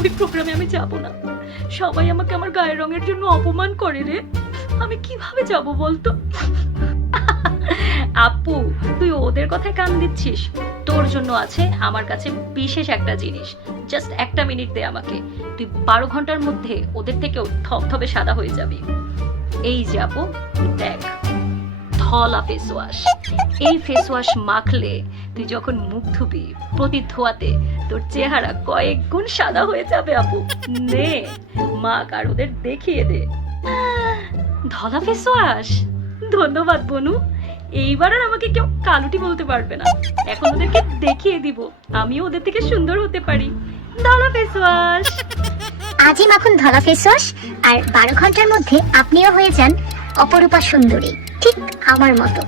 ওই প্রোগ্রামে আমি যাব না। সবাই আমাকে আমার গায়ের রঙের জন্য অপমান করে রে। আমি কিভাবে যাব বলতো? আপু, তুই ওদের কথায় কান দিচ্ছিস। তোর জন্য আছে আমার কাছে বিশেষ একটা জিনিস। জাস্ট একটা মিনিট দে আমাকে। তুই 12 ঘন্টার মধ্যে ওদের থেকেও থপথপে সাদা হয়ে যাবি। এই যে আপু, দেখ, ধলা ফেস ওয়াশ। এই ফেস ওয়াশ মাখলে তুই যখন মুখ ধুবি, প্রতি ধোয়াতে তোর চেহারা কয়েক গুণ সাদা হয়ে যাবে আপু। নে মাখ আর ওদের দেখিয়ে দে। Dhola face wash. ধন্যবাদ বনু। এইবার আর আমাকে কেউ কালুটি বলতে পারবে না। এখন ওদেরকে দেখিয়ে দিব আমিও ওদের থেকে সুন্দর হতে পারি। Dhola face wash. আজই মাখুন ধলা ফেস ওয়াশ, আর 12 ঘন্টার মধ্যে আপনিও হয়ে যান অপরূপা সুন্দরী, ঠিক আমার মতো।